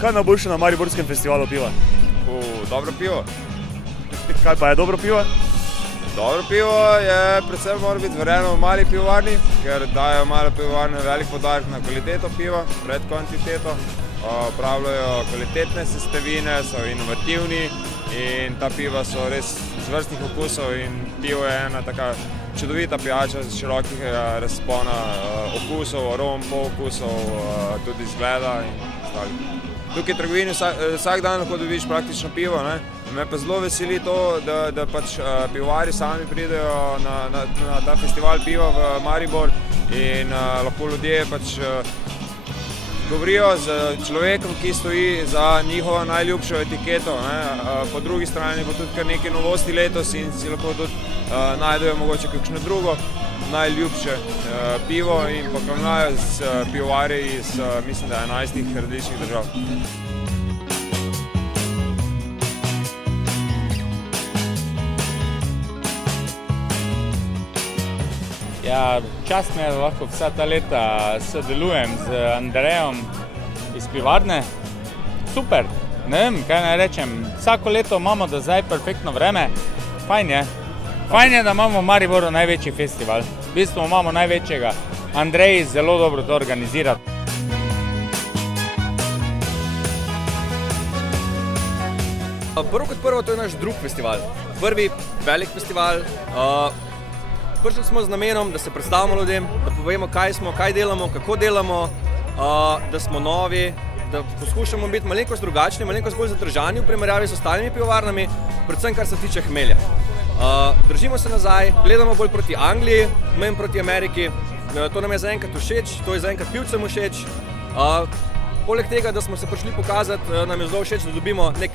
Kaj je najboljše na Mariborskem festivalu piva? Dobro pivo. Kaj pa je dobro pivo? Dobro pivo je predvsem mora biti varjeno v mali pivovarni, ker dajo male pivovarne velik poudarek na kvaliteto piva pred kvantiteto. Uporabljajo kvalitetne sestavine, so inovativni in ta piva so res zvrstnih okusov in pivo je ena taka čudovita pijača z širokih razpona okusov, arom, pookusov, tudi izgleda in ostali. Tukaj v trgovini vsak dan lahko dobiš praktično pivo, ne? Me pa zelo veseli to, da pač pivovari sami pridejo na ta festival piva v Maribor in lahko ljudje pač govorijo z človekom, ki stoji za njihovo najljubšo etiketo, ne? Po drugi strani bo tudi kar nekaj novosti letos in si lahko tudi najdejo mogoče kakšno drugo najljubše pivo in pokravnajo z pivovarji iz, mislim, da 11 različnih držav. Ja, čast mi je, da lahko vsa ta leta sodelujem z Andrejem iz pivarne. Super, ne vem, kaj naj rečem. Vsako leto imamo do zdaj perfektno vreme. Fajn je. Fajn je, da imamo v Mariboru največji festival. V bistvu imamo največjega. Andrej zelo dobro to organizira. Prvo kot prvo, to je naš drug festival. Prvi velik festival. Prišli smo z namenom, da se predstavimo ljudem, da povemo, kaj smo, kaj delamo, kako delamo, da smo novi, da poskušamo biti malenkost drugačni, malenkost bolj zadržani v primerjavi s ostalimi pivovarnami, predvsem kar se tiče hmelja. Držimo se nazaj, gledamo bolj proti Angliji, manj proti Ameriki. To nam je zaenkrat všeč, to je zaenkrat pivcem všeč. Poleg tega, da smo se prišli pokazati, nam je zelo všeč, da dobimo nek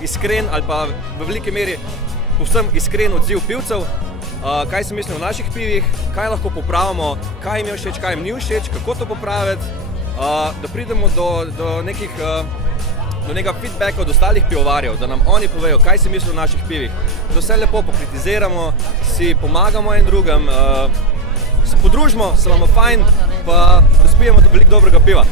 iskren ali pa v veliki meri povsem iskren odziv pivcev. Kaj si mislijo o naših pivih, kaj lahko popravimo, kaj jim je všeč, kaj jim ni všeč, kako to popraviti, da pridemo do nekega feedbacka od ostalih pivovarjev, da nam oni povejo, kaj si mislijo o naših pivih. Da vse lepo pokritiziramo, si pomagamo en drugem, se podružimo, se imamo fajn, pa da spijemo veliko dobrega piva.